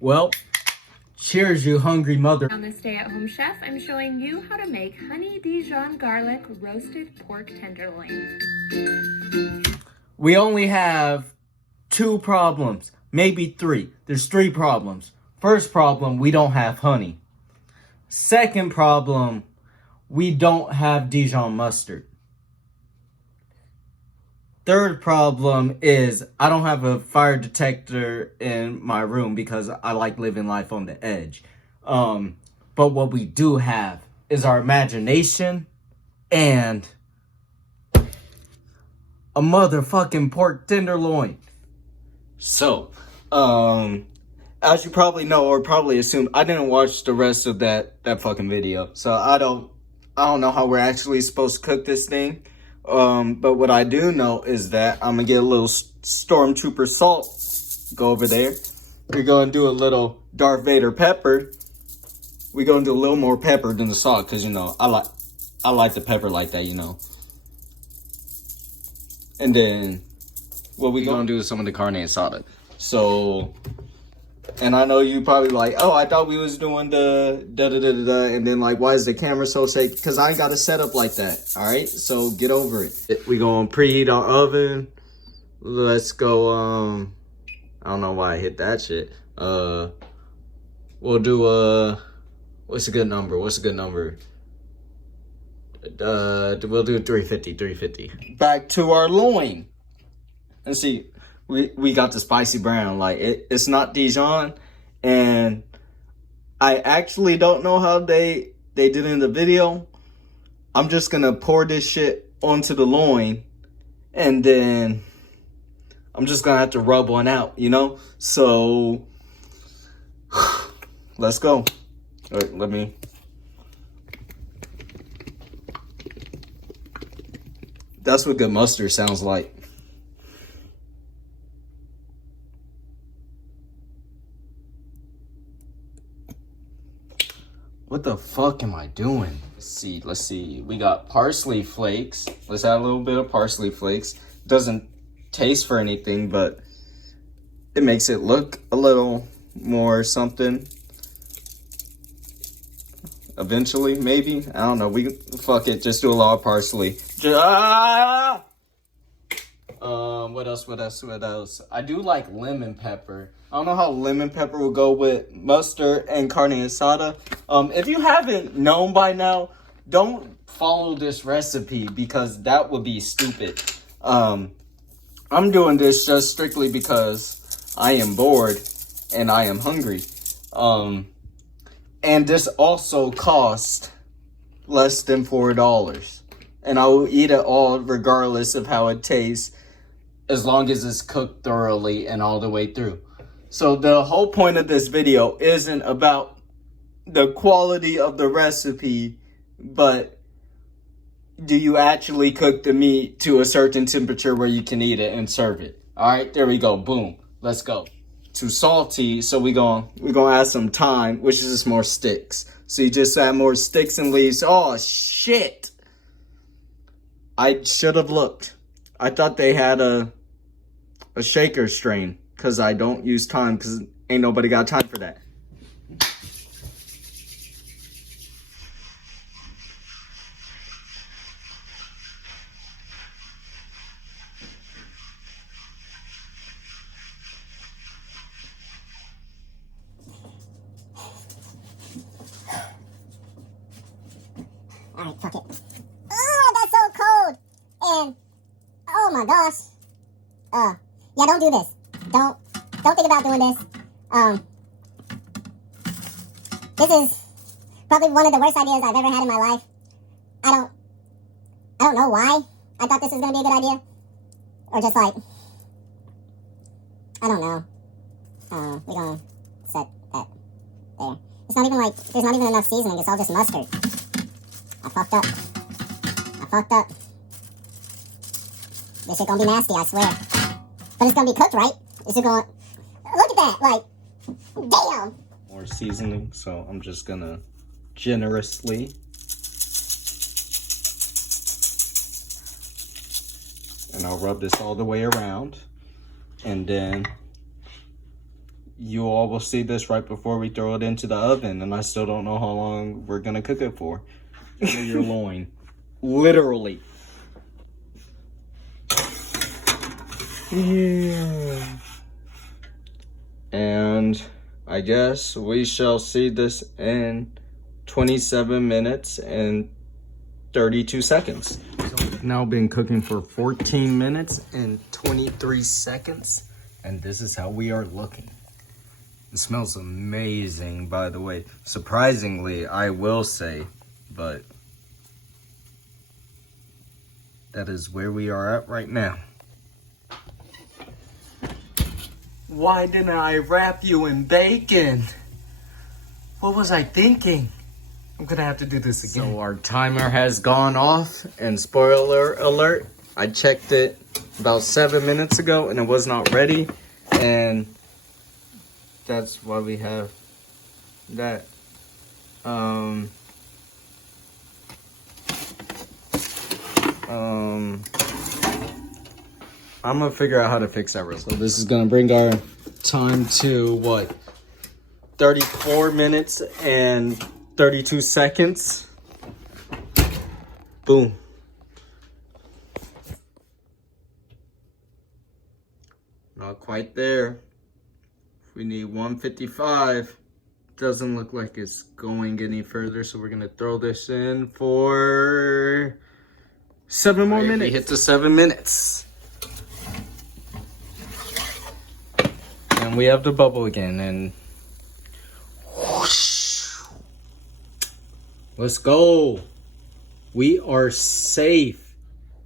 Well, cheers, you hungry mother. On this stay-at-home chef, I'm showing you how to make honey Dijon garlic roasted pork tenderloin. We only have 2 problems, maybe 3. There's 3 problems. First problem, we don't have honey. Second problem, we don't have Dijon mustard. Third problem is I don't have a fire detector in my room because I like living life on the edge. But what we do have is our imagination and a motherfucking pork tenderloin. So, as you probably know or probably assume, I didn't watch the rest of that fucking video. So I don't know how we're actually supposed to cook this thing. But what I do know is that I'm gonna get a little stormtrooper salt. Go over there. We're gonna do a little Darth Vader pepper. We're gonna do a little more pepper than the salt, cause you know I like the pepper like that, you know. And then what we gonna do is some of the carne asada. So, and I know you probably like, oh, I thought we was doing the da-da-da-da-da, and then like, why is the camera so shaky? Because I ain't got a setup like that, all right? So get over it. We gonna preheat our oven. Let's go, I don't know why I hit that shit. We'll do, what's a good number? We'll do 350. Back to our loin. And see, we got the spicy brown. Like, it's not Dijon. And I actually don't know how they did it in the video. I'm just going to pour this shit onto the loin. And then I'm just going to have to rub one out, you know? So, let's go. All right, let me... That's what good mustard sounds like. What the fuck am I doing? Let's see. We got parsley flakes. Let's add a little bit of parsley flakes. Doesn't taste for anything, but it makes it look a little more something. Eventually, maybe. I don't know. Fuck it. Just do a lot of parsley. What else? I do like lemon pepper. I don't know how lemon pepper will go with mustard and carne asada. If you haven't known by now, don't follow this recipe because that would be stupid. I'm doing this just strictly because I am bored and I am hungry. And this also cost less than $4. And I will eat it all regardless of how it tastes, as long as it's cooked thoroughly and all the way through. So the whole point of this video isn't about the quality of the recipe, but do you actually cook the meat to a certain temperature where you can eat it and serve it? All right, there we go. Boom. Let's go. Too salty, so we're gonna add some thyme, which is just more sticks. So you just add more sticks and leaves. Oh shit! I should have looked. I thought they had a shaker strain, because I don't use thyme, because ain't nobody got time for that. Alright, fuck it. Oh, that's so cold! And, oh my gosh. Yeah, don't do this. Don't think about doing this. This is probably one of the worst ideas I've ever had in my life. I don't know why I thought this was gonna be a good idea. Or just like, I don't know. We're gonna set that there. It's not even like, there's not even enough seasoning, it's all just mustard. I fucked up. This shit gonna be nasty, I swear. But it's gonna be cooked right. It's just gonna, look at that, like, damn. More seasoning, so I'm just gonna generously. And I'll rub this all the way around. And then you all will see this right before we throw it into the oven, and I still don't know how long we're gonna cook it for. Your loin. Literally. Yeah. And I guess we shall see this in 27 minutes and 32 seconds. So it's now been cooking for 14 minutes and 23 seconds, and this is how we are looking. It smells amazing, by the way. Surprisingly, I will say, but that is where we are at right now. Why didn't I wrap you in bacon? What was I thinking? I'm gonna have to do this again. So our timer has gone off, and spoiler alert, I checked it about 7 minutes ago and it was not ready, and that's why we have that. I'm gonna figure out how to fix that real quick. So this is gonna bring our time to what? 34 minutes and 32 seconds. Boom. Not quite there. We need 155. Doesn't look like it's going any further, so we're gonna throw this in for 7 more minutes. We hit the 7 minutes. And we have the bubble again, and whoosh. Let's go. We are safe.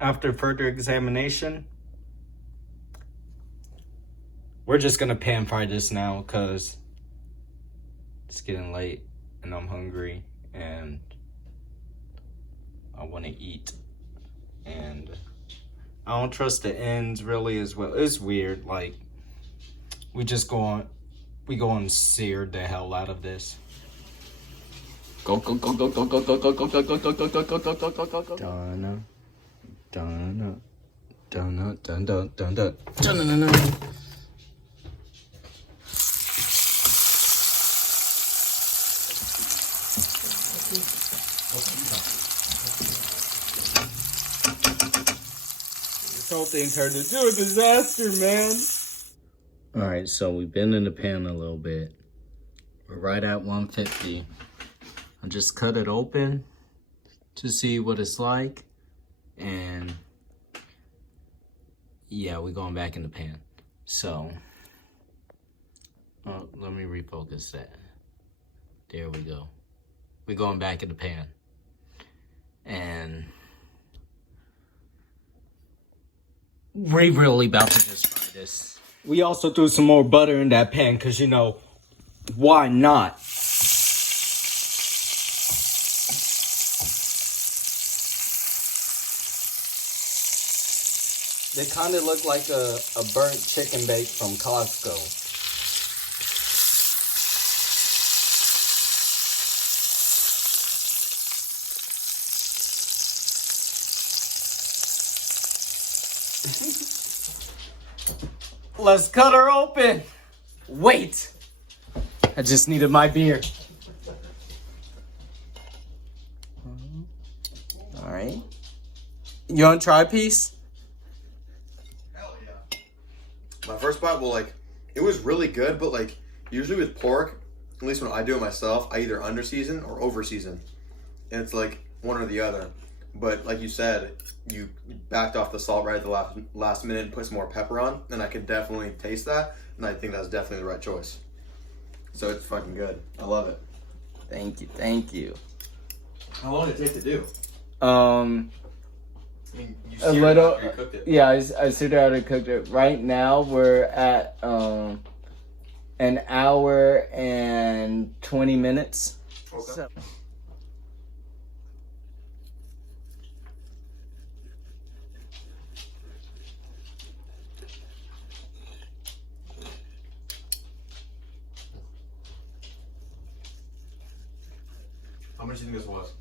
After further examination, we're just gonna pan fry this now because it's getting late and I'm hungry and I want to eat, and I don't trust the ends really as well. It's weird, like we go on sear the hell out of this. Go go go go go go go go go go go go go go go go go go go go. Donna, Donna, Donna, dun dun dun dun dun dun dun. This whole thing turned into a disaster, man. Alright, so we've been in the pan a little bit. We're right at 150. I just cut it open to see what it's like. And yeah, we're going back in the pan. So, let me refocus that. There we go. We're going back in the pan. And we're really about to just fry this. We also threw some more butter in that pan because, you know, why not? They kind of look like a burnt chicken bake from Costco. Let's cut her open. Wait. I just needed my beer. All right. You want to try a piece? Hell yeah. My first bite, well, like, it was really good, but, like, usually with pork, at least when I do it myself, I either under-season or over-season. And it's, like, one or the other. But, like you said, you backed off the salt right at the last minute and put some more pepper on, and I could definitely taste that, and I think that's definitely the right choice. So it's fucking good. I love it. Thank you, thank you. How long did it take to do? I mean, you a seared little. it after you cooked it. Yeah, I seared it after I cooked it. Right now we're at an hour and 20 minutes. Okay. So, How much do you think this was?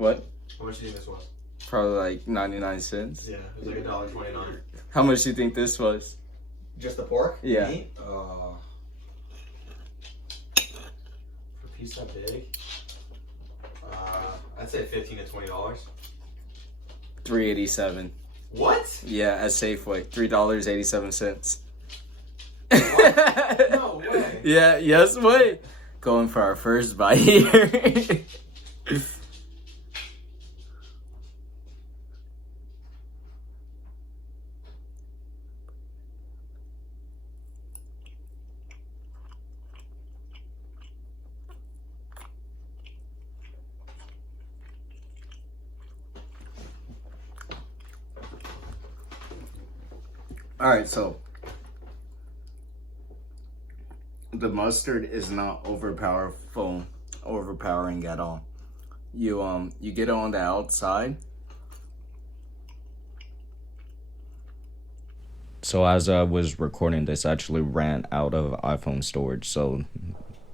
what? How much do you think this was? Probably like 99 cents. Yeah, it was like $1.29. How much do you think this was? Just the pork? Yeah. Meat? piece that big? I'd say $15 to $20. $3.87. What? Yeah, at Safeway, $3.87. What? No way. Yeah, yes way. Going for our first bite here. All right, so the mustard is not overpowering at all. You get it on the outside. So as I was recording this, I actually ran out of iPhone storage, so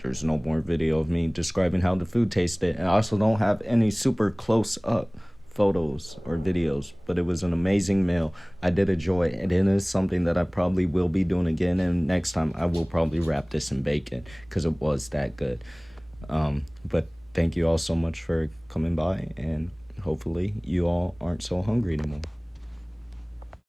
there's no more video of me describing how the food tasted, and I also don't have any super close up photos or videos, but it was an amazing meal. I did enjoy it, and it is something that I probably will be doing again, and next time I will probably wrap this in bacon because it was that good. But thank you all so much for coming by, and hopefully you all aren't so hungry anymore.